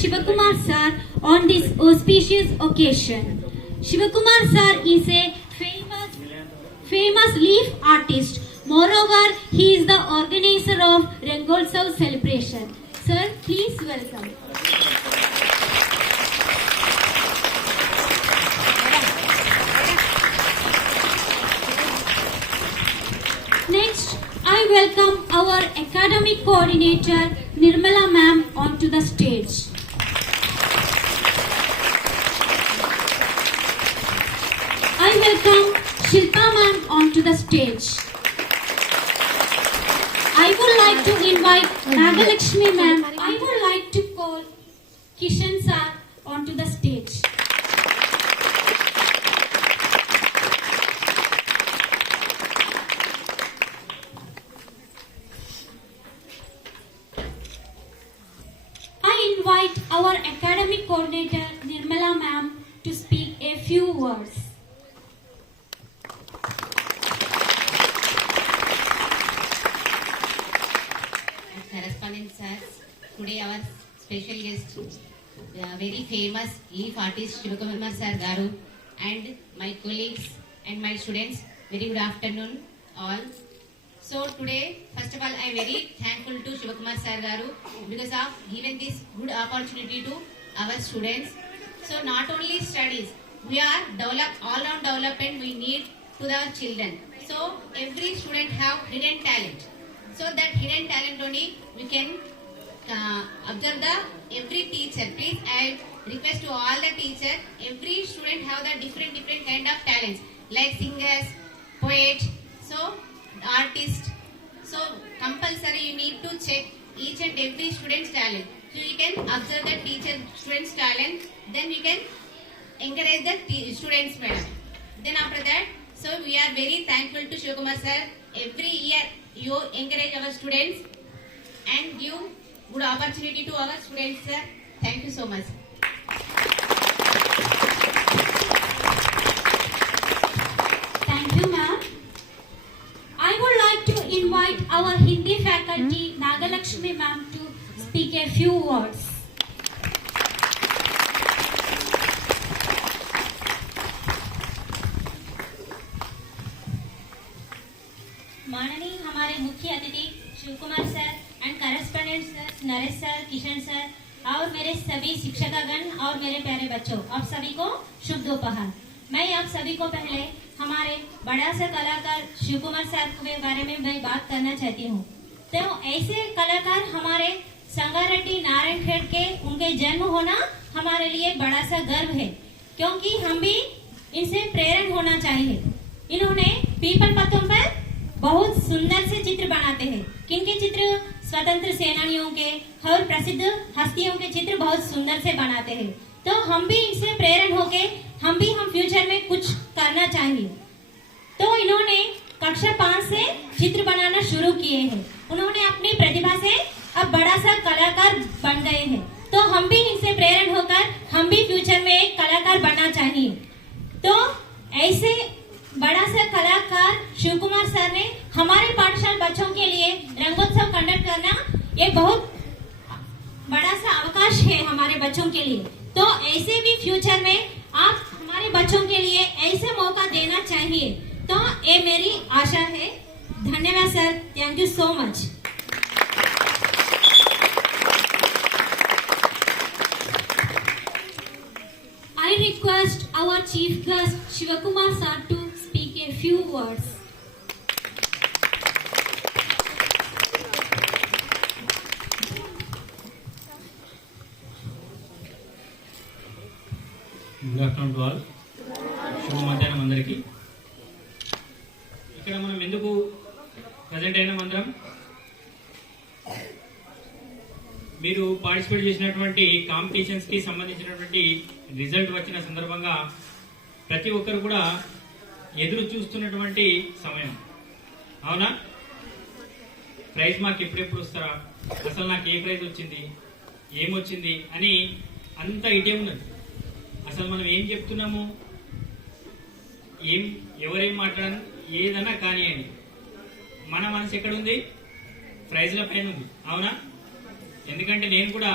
Shivakumar sir on this auspicious occasion. Shivakumar sir is a famous, famous leaf artist. Moreover, he is the organizer of Rangotsav celebration. Sir, please welcome. Next, I welcome our academic coordinator Nirmala ma'am onto the stage. I welcome Shilpa ma'am onto the stage. I would like to invite Nagalakshmi ma'am. I would like to call Kishan sir onto the stage. invite our academic coordinator Nirmala ma'am to speak a few words. Special guest, very famous leaf artist Shivakumar Sir Garu, and my colleagues and my students, very good afternoon all. So today, first of all, I am very thankful to Shivakumar Sir Garu because of giving this good opportunity to our students. So not only studies, we are all-round development we need to the children. So every student have hidden talent. So that hidden talent only we can uh, observe the every teacher please and request to all the teacher every student have the different different kind of talents like singers poet so artist so compulsory you need to check each and every student's talent so you can observe the teacher student's talent then you can encourage the students better then after that so we are very thankful to Shivakumar sir every year you encourage our students and give good opportunity to our students, sir. Thank you so much. Thank you, ma'am. I would like to invite our Hindi faculty, Nagalakshmi ma'am, to speak a few words. मेरे सभी शिक्षकागण और मेरे प्यारे बच्चों आप सभी को शुभ दोपहर मैं आप सभी को पहले हमारे बड़ा सा कलाकार शिव कुमार साहब के बारे में मैं बात करना चाहती हूँ तो ऐसे कलाकार हमारे संगारेड्डी नारायण खेड़ के उनके जन्म होना हमारे लिए बड़ा सा गर्व है क्योंकि हम भी इनसे प्रेरण होना चाहिए इन्होंने पीपल पत्तों पर बहुत सुंदर से चित्र बनाते हैं किनके चित्र स्वतंत्र सेनानियों के और प्रसिद्ध हस्तियों के चित्र बहुत सुंदर से बनाते हैं तो हम भी इनसे प्रेरण होके हम भी हम फ्यूचर में कुछ करना चाहेंगे तो इन्होंने कक्षा पांच से चित्र बनाना शुरू किए हैं उन्होंने अपनी प्रतिभा से अब बड़ा सा कलाकार बन गए हैं तो हम भी इनसे प्रेरण होकर हम भी फ्यूचर में एक कलाकार बनना चाहिए तो ऐसे बड़ा सा कलाकार शिव कुमार सर ने हमारे पाठशाला बच्चों के लिए रंगोत्सव कंडक्ट करना ये बहुत बड़ा सा अवकाश है हमारे बच्चों के लिए तो ऐसे भी फ्यूचर में आप हमारे बच्चों के लिए ऐसे मौका देना चाहिए तो ये मेरी आशा है धन्यवाद sir thank you so much request request chief guest Shiv Kumar sir few words. Good afternoon to all శుభ మధ్యాహ్నం అందరికి ఇక్కడ మనం ఎందుకు ప్రజెంట్ అయిన మందిరం మీరు పార్టిసిపేట్ చేసినటువంటి కాంపిటీషన్స్కి సంబంధించినటువంటి రిజల్ట్ వచ్చిన సందర్భంగా ప్రతి ఒక్కరు కూడా ఎదురు చూస్తున్నటువంటి సమయం అవునా ప్రైజ్ మాకు ఎప్పుడెప్పుడు వస్తారా అసలు నాకు ఏ ప్రైజ్ వచ్చింది ఏమొచ్చింది అని అంత ఇటే ఉన్నది అసలు మనం ఏం చెప్తున్నాము ఏం ఎవరేం మాట్లాడ ఏదన్నా అని మన మనసు ఎక్కడుంది ప్రైజ్ల పైన ఉంది అవునా ఎందుకంటే నేను కూడా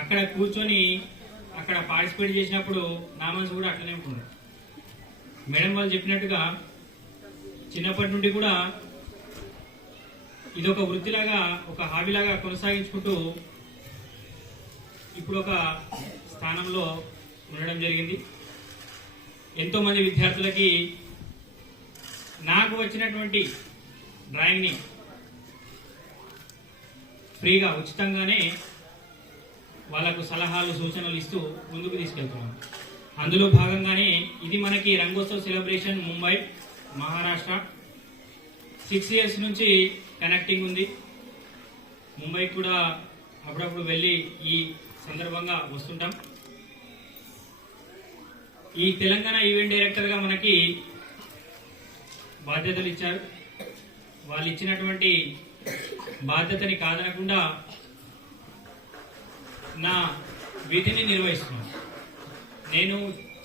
అక్కడ కూర్చొని అక్కడ పార్టిసిపేట్ చేసినప్పుడు నా మనసు కూడా అట్లనే ఉంటుంది మేడం వాళ్ళు చెప్పినట్టుగా చిన్నప్పటి నుండి కూడా ఇది ఒక వృత్తిలాగా ఒక హాబీలాగా కొనసాగించుకుంటూ ఇప్పుడు ఒక స్థానంలో ఉండడం జరిగింది ఎంతోమంది విద్యార్థులకి నాకు వచ్చినటువంటి డ్రాయింగ్ని ఫ్రీగా ఉచితంగానే వాళ్ళకు సలహాలు సూచనలు ఇస్తూ ముందుకు తీసుకెళ్తున్నాను అందులో భాగంగానే ఇది మనకి Rangotsav celebration Mumbai Maharashtra six years నుంచి కనెక్టింగ్ ఉంది ముంబై కూడా అప్పుడప్పుడు వెళ్ళి ఈ సందర్భంగా వస్తుంటాం ఈ తెలంగాణ ఈవెంట్ డైరెక్టర్గా మనకి బాధ్యతలు ఇచ్చారు వాళ్ళు ఇచ్చినటువంటి బాధ్యతని కాదనకుండా నా విధిని నిర్వహిస్తున్నాను నేను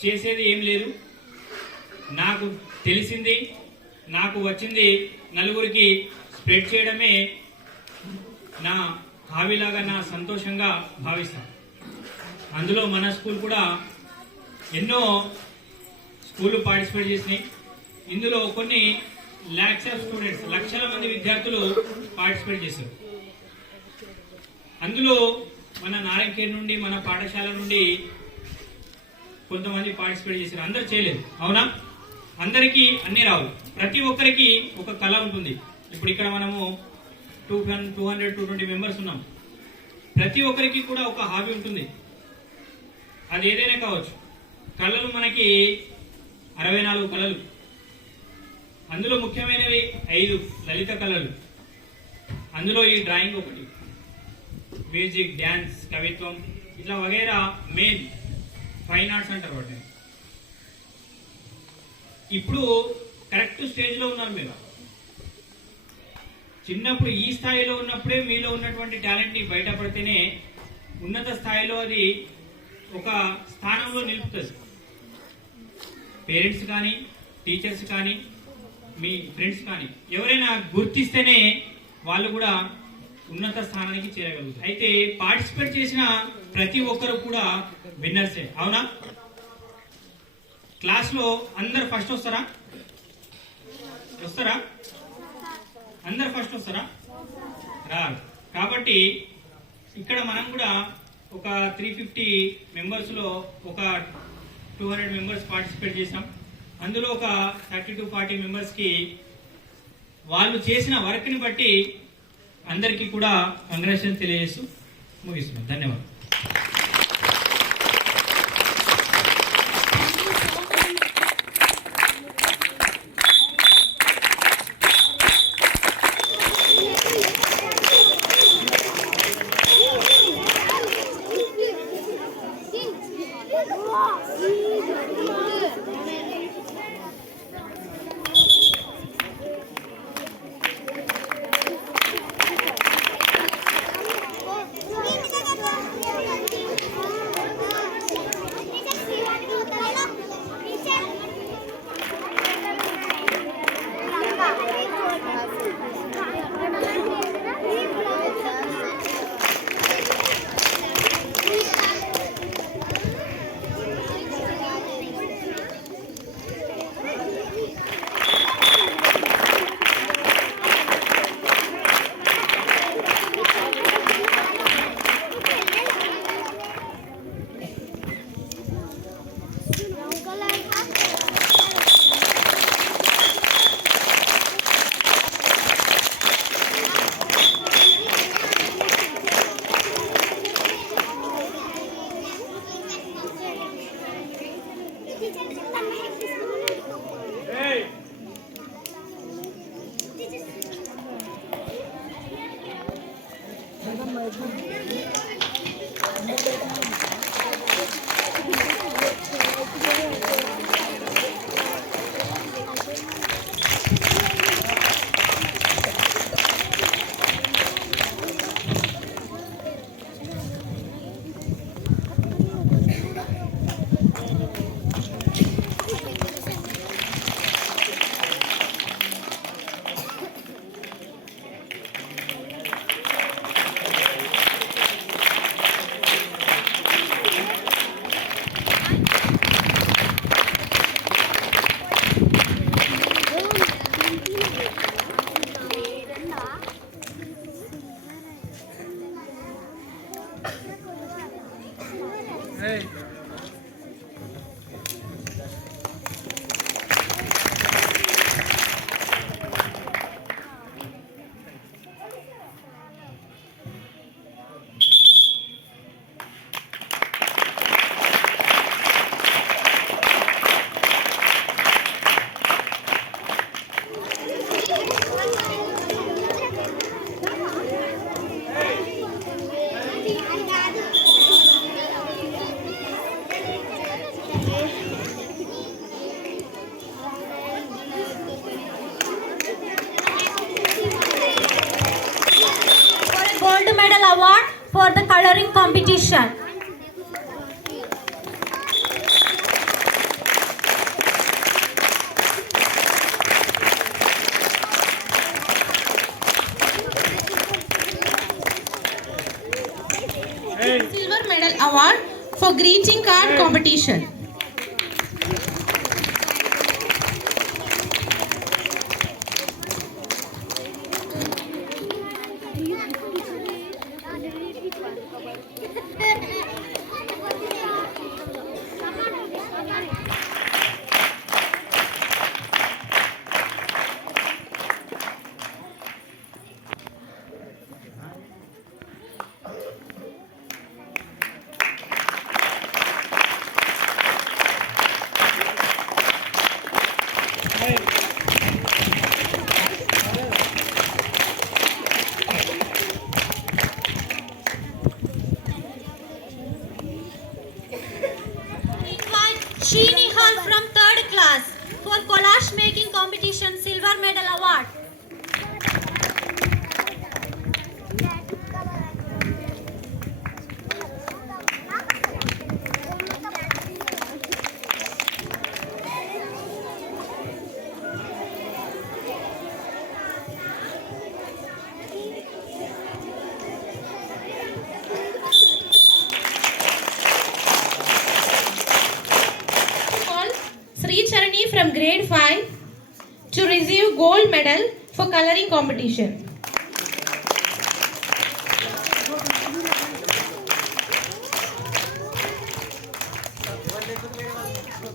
చేసేది ఏం లేదు నాకు తెలిసింది నాకు వచ్చింది నలుగురికి స్ప్రెడ్ చేయడమే నా హావీలాగా నా సంతోషంగా భావిస్తాను అందులో మన స్కూల్ కూడా ఎన్నో స్కూళ్ళు పార్టిసిపేట్ చేసినాయి ఇందులో కొన్ని ల్యాక్స్ ఆఫ్ స్టూడెంట్స్ లక్షల మంది విద్యార్థులు పార్టిసిపేట్ చేశారు అందులో మన నారాయణఖేడ్ నుండి మన పాఠశాల నుండి కొంతమంది పార్టిసిపేట్ చేశారు అందరు చేయలేదు అవునా అందరికీ అన్ని రావు ప్రతి ఒక్కరికి ఒక కళ ఉంటుంది ఇప్పుడు ఇక్కడ మనము two two hundred two twenty members ఉన్నాం ప్రతి ఒక్కరికి కూడా ఒక హాబీ ఉంటుంది అది ఏదైనా కావచ్చు కళలు మనకి అరవై నాలుగు కళలు అందులో ముఖ్యమైనవి ఐదు లలిత కళలు అందులో ఈ డ్రాయింగ్ ఒకటి మ్యూజిక్ డ్యాన్స్ కవిత్వం ఇట్లా వగైరా మెయిన్ ఆర్ట్స్ అంటారు వాటిని ఇప్పుడు కరెక్ట్ స్టేజ్లో ఉన్నారు మీరు చిన్నప్పుడు ఈ స్థాయిలో ఉన్నప్పుడే మీలో ఉన్నటువంటి టాలెంట్ని బయటపడితేనే ఉన్నత స్థాయిలో అది ఒక స్థానంలో నిలుపుతుంది పేరెంట్స్ కానీ టీచర్స్ కానీ మీ ఫ్రెండ్స్ కానీ ఎవరైనా గుర్తిస్తేనే వాళ్ళు కూడా ఉన్నత స్థానానికి చేరగలుగుతారు అయితే పార్టిసిపేట్ చేసిన ప్రతి ఒక్కరు కూడా విన్నర్సే అవునా క్లాస్లో అందరు ఫస్ట్ వస్తారా వస్తారా అందరు ఫస్ట్ వస్తారా రారు కాబట్టి ఇక్కడ మనం కూడా ఒక త్రీ ఫిఫ్టీ మెంబర్స్లో ఒక టూ హండ్రెడ్ మెంబర్స్ పార్టిసిపేట్ చేసాం అందులో ఒక థర్టీ టు ఫార్టీ కి వాళ్ళు చేసిన వర్క్ని బట్టి అందరికీ కూడా కంగ్రాచులేషన్ తెలియజేస్తూ ముగిస్తున్నాం ధన్యవాదాలు मैं for the coloring competition. えっ去你！qualified to receive gold medal for coloring competition.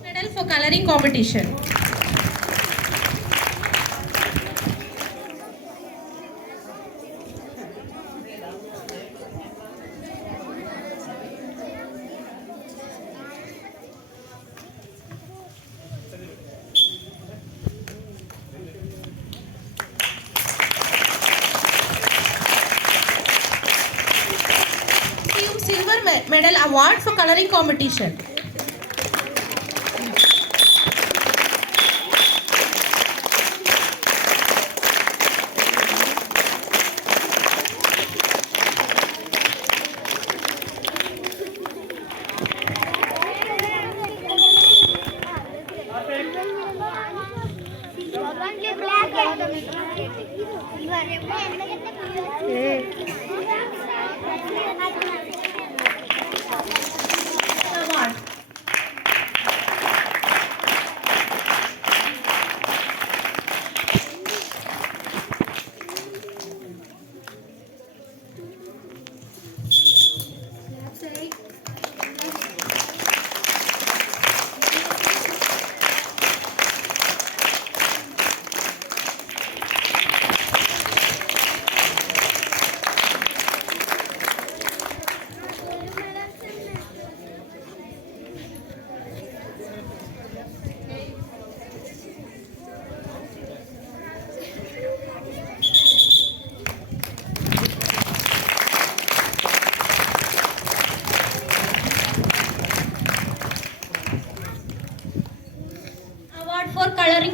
medal for coloring competition. award for coloring competition.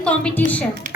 competition.